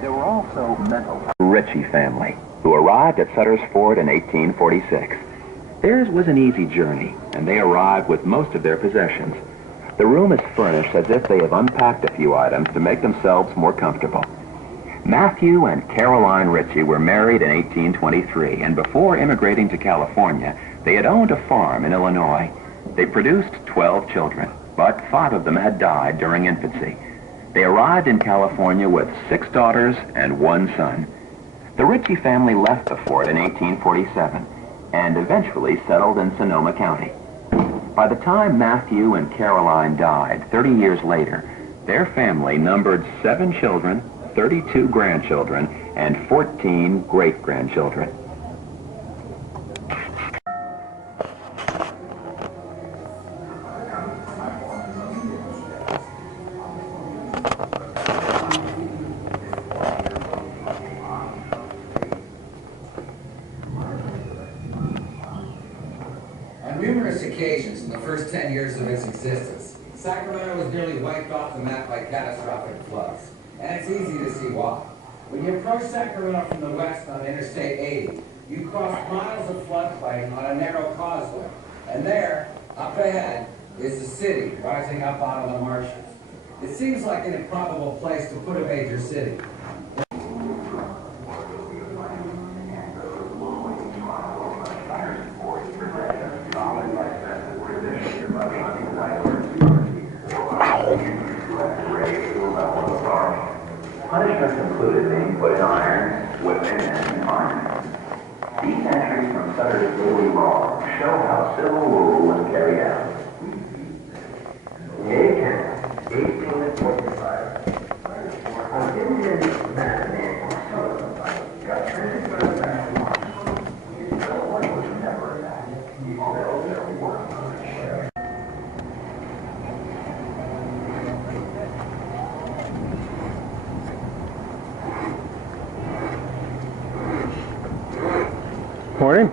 There were also mental Ritchie family, who arrived at Sutter's Fort in 1846. Theirs was an easy journey, and they arrived with most of their possessions. The room is furnished as if they have unpacked a few items to make themselves more comfortable. Matthew and Caroline Ritchie were married in 1823, and before immigrating to California, they had owned a farm in Illinois. They produced 12 children, but 5 of them had died during infancy. They arrived in California with 6 daughters and 1 son. The Ritchie family left the fort in 1847 and eventually settled in Sonoma County. By the time Matthew and Caroline died 30 years later, their family numbered 7 children, 32 grandchildren, and 14 great-grandchildren. On numerous occasions in the first 10 years of its existence, Sacramento was nearly wiped off the map by catastrophic floods. And it's easy to see why. When you approach Sacramento from the west on Interstate 80, you cross miles of floodplain on a narrow causeway. And there, up ahead, is the city rising up out of the marshes. It seems like an improbable place to put a major city. Punishments included being put in irons, whipping, and confinement. These entries from Sutter's daily log show how civil rule was carried out. May 10, 1845. An Indian man got transferred back to Mars. Illinois was never attacked, although there were sheriff. Morning.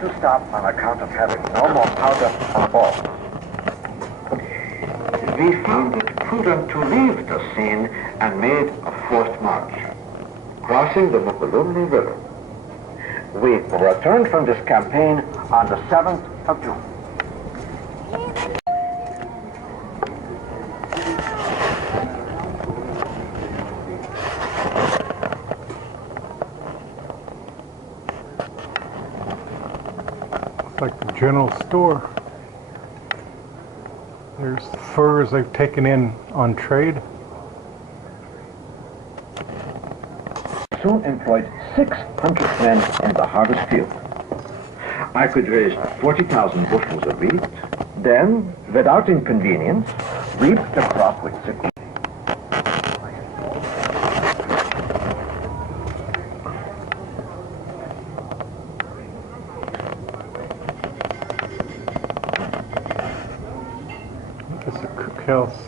To stop on account of having no more powder on board. We found it prudent to leave the scene and made a forced march, crossing the Mokelumne River. We returned from this campaign on the 7th of June. Like the general store. There's the furs they've taken in on trade. Soon employed 600 men in the harvest field. I could raise 40,000 bushels of wheat. Then, without inconvenience, reap the crop with sickle. It's a cookhouse.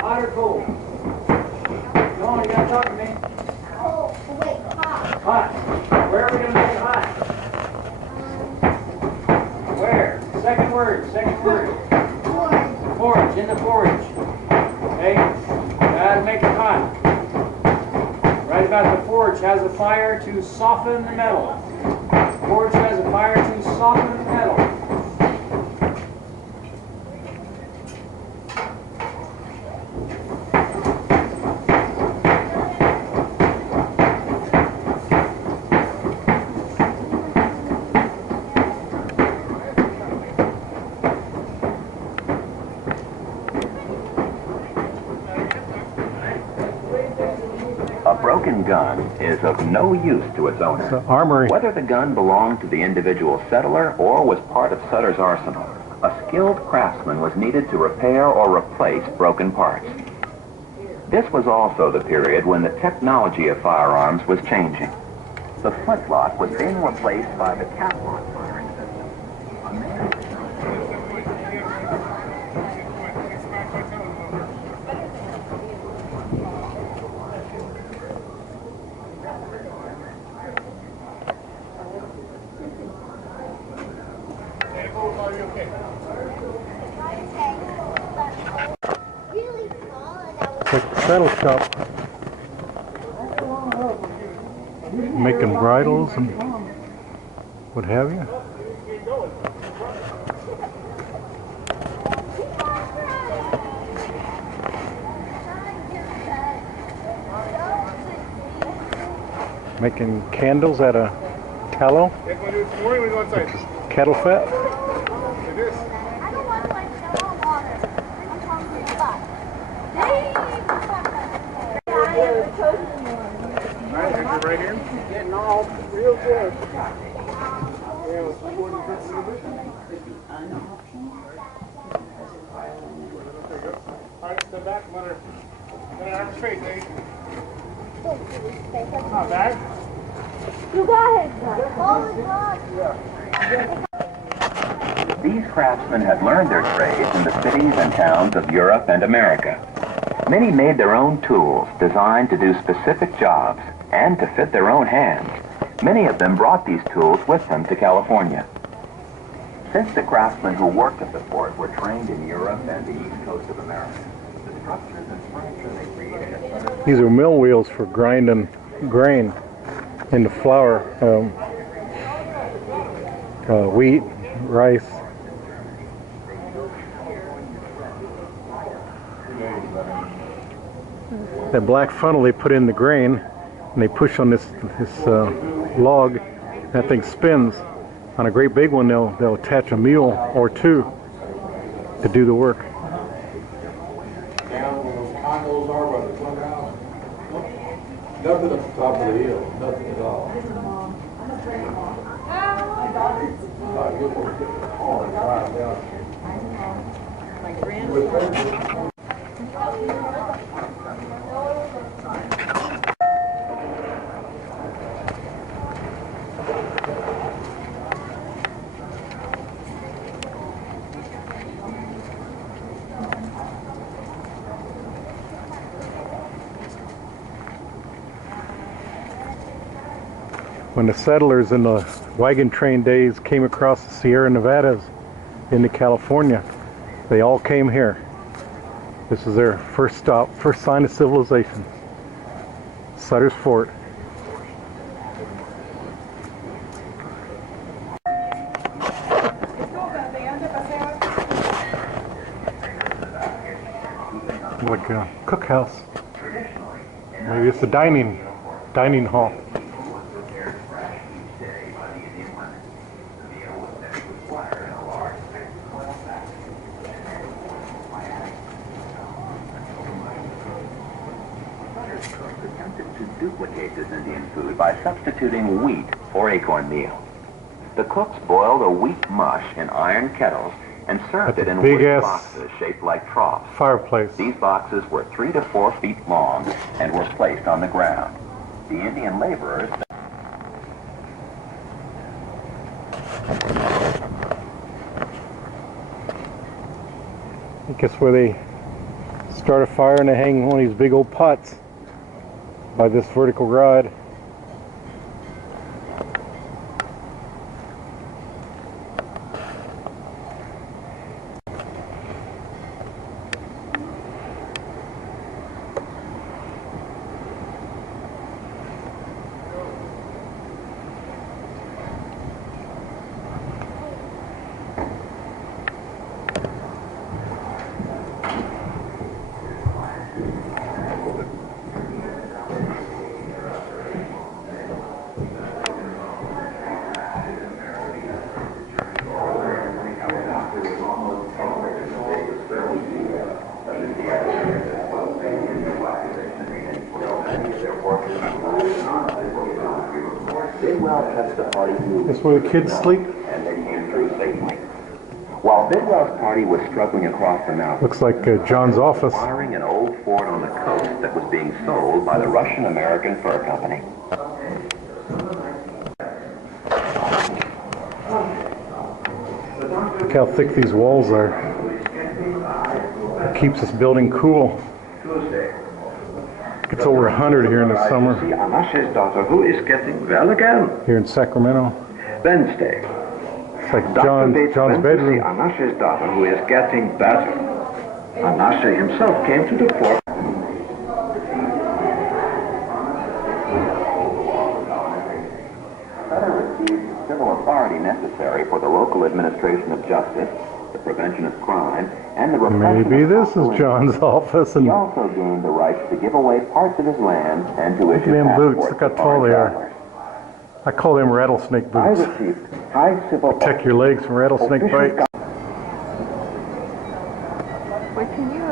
Hot or cold? No, you gotta talk to me. Oh, wait, hot. Hot. Where are we gonna make it hot? Where? Second word, second word. Porridge. Forage, in the forage. Okay? Gotta make it hot. Right about the forge has a fire to soften the metal. Forge has a fire to soften the metal. A broken gun is of no use to its It's owner. an armory. Whether the gun belonged to the individual settler or was part of Sutter's arsenal, a skilled craftsman was needed to repair or replace broken parts. This was also the period when the technology of firearms was changing. The flintlock was being replaced by the catlock firing system. A man Really small, and I was It's like a saddle shop. Making bridles and what have you. Making candles out of tallow, cattle fat. I don't want my shower water. I'm talking about. Hey! I am the chosen one. Right here. Getting all real good. Yeah, it's 40 All right, step back, mother. Then arm straight, Dave. Not bad. You got it. Oh, These craftsmen had learned their trades in the cities and towns of Europe and America. Many made their own tools designed to do specific jobs and to fit their own hands. Many of them brought these tools with them to California. Since the craftsmen who worked at the fort were trained in Europe and the east coast of America, the structures and furniture they created at Sutter These are mill wheels for grinding grain into flour, wheat, rice. That black funnel they put in the grain, and they push on this log. That thing spins. On a great big one, they'll attach a mule or two to do the work. Down where those condos are by the clubhouse. Nothing at the top of the hill, nothing at all. Like, look where it's getting the car and drive down. With them. When the settlers in the wagon train days came across the Sierra Nevadas into California, they all came here. This is their first stop, first sign of civilization. Sutter's Fort. Like a cookhouse. Maybe it's a dining hall. attempted to do duplicate this Indian food by substituting wheat for acorn meal. The cooks boiled a wheat mush in iron kettles and served it in wooden boxes shaped like troughs. Fireplace. These boxes were 3 to 4 feet long and were placed on the ground. The Indian laborers... I guess where they start a fire and they hang one of these big old pots by this vertical rod. That's where the kids sleep. And they came through safely. While Bidwell's party was struggling across the mountains, Looks like John's office. acquiring an old fort on the coast that was being sold by the Russian-American Fur Company. Look how thick these walls are. It keeps this building cool. It's over 100 here in the summer. See Anasha's daughter, who is getting well again. Here in Sacramento. Wednesday. It's like Dr. Bates John's went to see bedroom. Anasha's daughter, who is getting better. Anasha himself came to the fort. Sutter received the civil authority necessary for the local administration of justice, the prevention of crime, and the repression Maybe of this is fraudulent John's office. He And also gained the rights to give away parts of his land and to issue them passports boots. Look how to tall foreign they are. travelers. I call them rattlesnake I boots. received high civil Protect your legs from rattlesnake official bites. Wait, can you?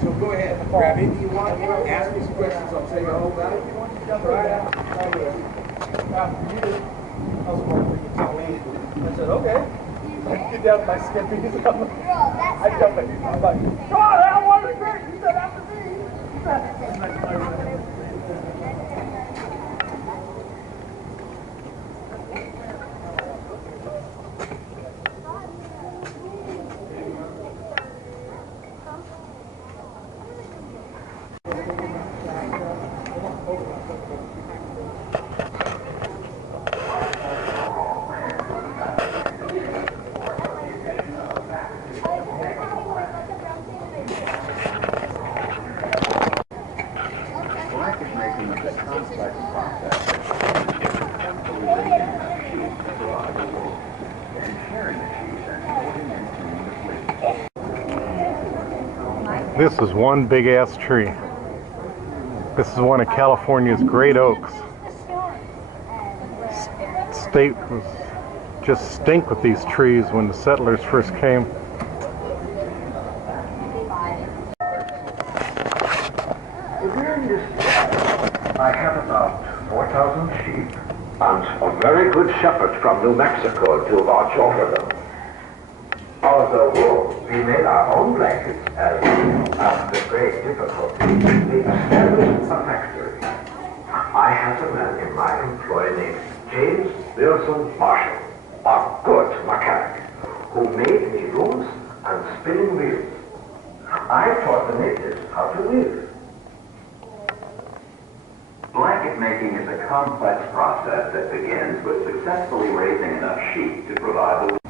So go ahead, grab anything you want, ask me some questions, I'll tell you all about it. Try it out. I said, okay. Get down to my skippies. I jumped in. I'm like, come on, I don't want to drink. You said after me. This is one big ass tree. This is one of California's great oaks. State was just stink with these trees when the settlers first came. I have about 4,000 sheep and a very good shepherd from New Mexico to watch over them. Although wool, we made our own blankets as after great difficulty we established a factory. I had a man in my employ named James Wilson Marshall, a good mechanic, who made me looms and spinning wheels. I taught the natives how to weave. Blanket making is a complex process that begins with successfully raising enough sheep to provide the